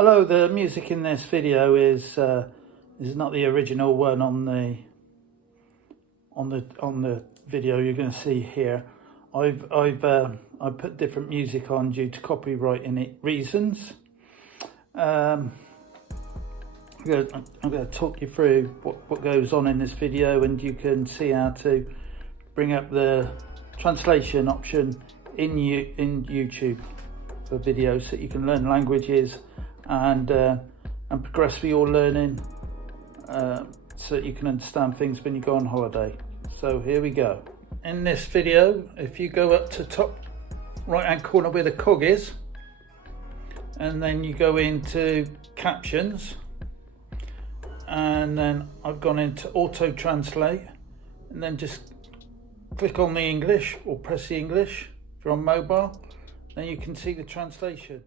Hello, the music in this video is not the original one on the video you're going to see here. I've put different music on due to copyright reasons. I'm going to talk you through what goes on in this video, and you can see how to bring up the translation option in YouTube for videos so you can learn languages and progress with your learning, so that you can understand things when you go on holiday. So here we go. In this video, if you go up to top right hand corner where the cog is, and then you go into captions, and then I've gone into auto translate, and then just click on the English or press the English if you're on mobile, then you can see the translation.